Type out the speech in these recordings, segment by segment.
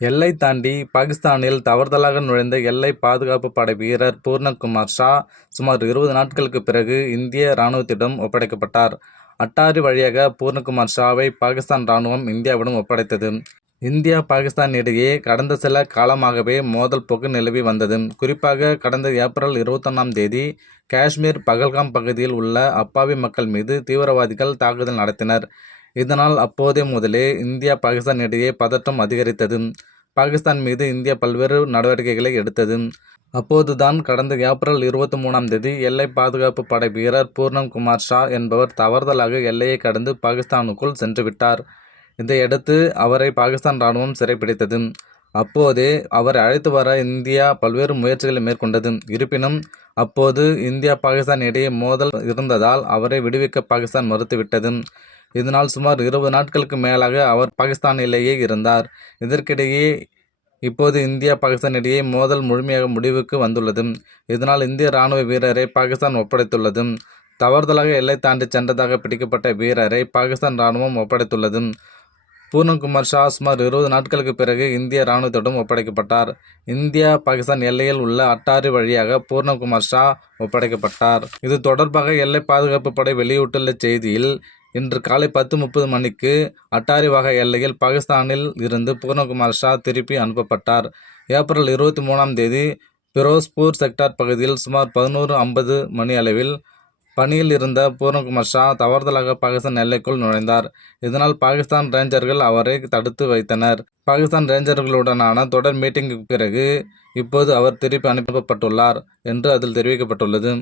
எல்லை தாண்டி பாகிஸ்தானில் தவறுதலாக நுழைந்த எல்லை பாதுகாப்பு படை வீரர் பூர்ணகுமார் ஷா சுமார் இருபது நாட்களுக்கு பிறகு இந்திய ராணுவத்திடம் ஒப்படைக்கப்பட்டார். அட்டாரி வழியாக பூர்ணகுமார் ஷாவை பாகிஸ்தான் ராணுவம் இந்தியாவிடம் ஒப்படைத்தது. இந்தியா பாகிஸ்தான் இடையே கடந்த சில காலமாகவே மோதல் போக்கு நிலவி வந்தது. குறிப்பாக கடந்த ஏப்ரல் இருபத்தொன்னாம் தேதி காஷ்மீர் பகல்காம் பகுதியில் உள்ள அப்பாவி மக்கள் மீது தீவிரவாதிகள் தாக்குதல் நடத்தினர். இதனால் அப்போதே முதலே இந்தியா பாகிஸ்தான் இடையே பதற்றம் அதிகரித்தது. பாகிஸ்தான் மீது இந்தியா பல்வேறு நடவடிக்கைகளை எடுத்தது. அப்போதுதான் கடந்த ஏப்ரல் இருபத்து மூணாம் தேதி எல்லை பாதுகாப்பு படை வீரர் பூர்ணம் குமார் ஷா என்பவர் தவறுதலாக எல்லையை கடந்து பாகிஸ்தானுக்குள் சென்றுவிட்டார். இதையடுத்து அவரை பாகிஸ்தான் ராணுவம் சிறைப்பிடித்தது அப்போதே அவரை அழைத்து வர இந்தியா பல்வேறு முயற்சிகளை மேற்கொண்டது. இருப்பினும் அப்போது இந்தியா பாகிஸ்தான் இடையே மோதல் இருந்ததால் அவரை விடுவிக்க பாகிஸ்தான் மறுத்துவிட்டது. இதனால் சுமார் இருபது நாட்களுக்கு மேலாக அவர் பாகிஸ்தானிலேயே இருந்தார். இதற்கிடையே இப்போது இந்தியா பாகிஸ்தான் இடையே மோதல் முழுமையாக முடிவுக்கு வந்துள்ளது. இதனால் இந்திய ராணுவ வீரரை பாகிஸ்தான் ஒப்படைத்துள்ளது. தவறுதலாக எல்லை தாண்டி சென்றதாக பிடிக்கப்பட்ட வீரரை பாகிஸ்தான் ராணுவம் ஒப்படைத்துள்ளது. பூர்ணகுமார் ஷா சுமார் இருபது நாட்களுக்கு பிறகு இந்திய ராணுவத்திடம் ஒப்படைக்கப்பட்டார். இந்தியா பாகிஸ்தான் எல்லையில் உள்ள அட்டாரி வழியாக பூர்ணகுமார் ஷா ஒப்படைக்கப்பட்டார். இது தொடர்பாக எல்லை பாதுகாப்பு படை வெளியிட்டுள்ள செய்தியில் இன்று காலை பத்து முப்பது மணிக்கு அட்டாரி வகை எல்லையில் பாகிஸ்தானில் இருந்து பூர்ணகுமார் ஷா திருப்பி அனுப்பப்பட்டார். ஏப்ரல் இருபத்தி மூணாம் தேதி பிரோஸ்பூர் செக்டார் பகுதியில் சுமார் பதினோரு ஐம்பது மணி அளவில் பணியில் இருந்த பூர்ணகுமார் ஷா தவறுதலாக பாகிஸ்தான் எல்லைக்குள் நுழைந்தார். இதனால் பாகிஸ்தான் ரேஞ்சர்கள் அவரை தடுத்து வைத்தனர். பாகிஸ்தான் ரேஞ்சர்களுடனான தொடர் மீட்டிங்குக்கு பிறகு இப்போது அவர் திருப்பி அனுப்பப்பட்டுள்ளார் என்று அதில் தெரிவிக்கப்பட்டுள்ளது.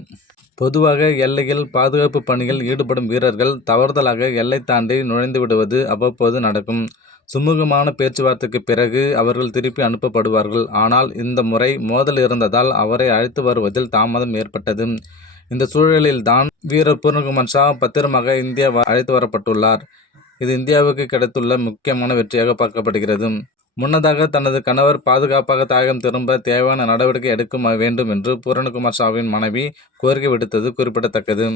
பொதுவாக எல்லையில் பாதுகாப்பு பணியில் ஈடுபடும் வீரர்கள் தவறுதலாக எல்லை தாண்டி நுழைந்து விடுவது அவ்வப்போது நடக்கும். சுமூகமான பேச்சுவார்த்தைக்கு பிறகு அவர்கள் திருப்பி அனுப்பப்படுவார்கள். ஆனால் இந்த முறை மோதல் இருந்ததால் அவரை அழைத்து வருவதில் தாமதம் ஏற்பட்டது. இந்த சூழலில்தான் வீரர் பூர்ணகுமார் ஷா பத்திரமாக இந்தியா அழைத்து வரப்பட்டுள்ளார். இது இந்தியாவுக்கு கிடைத்துள்ள முக்கியமான வெற்றியாக பார்க்கப்படுகிறது. முன்னதாக தனது கணவர் பாதுகாப்பாக தாயகம் திரும்ப தேவையான நடவடிக்கை எடுக்க வேண்டும் என்று பூரணகுமார் ஷாவின் மனைவி கோரிக்கை விடுத்தது குறிப்பிடத்தக்கது.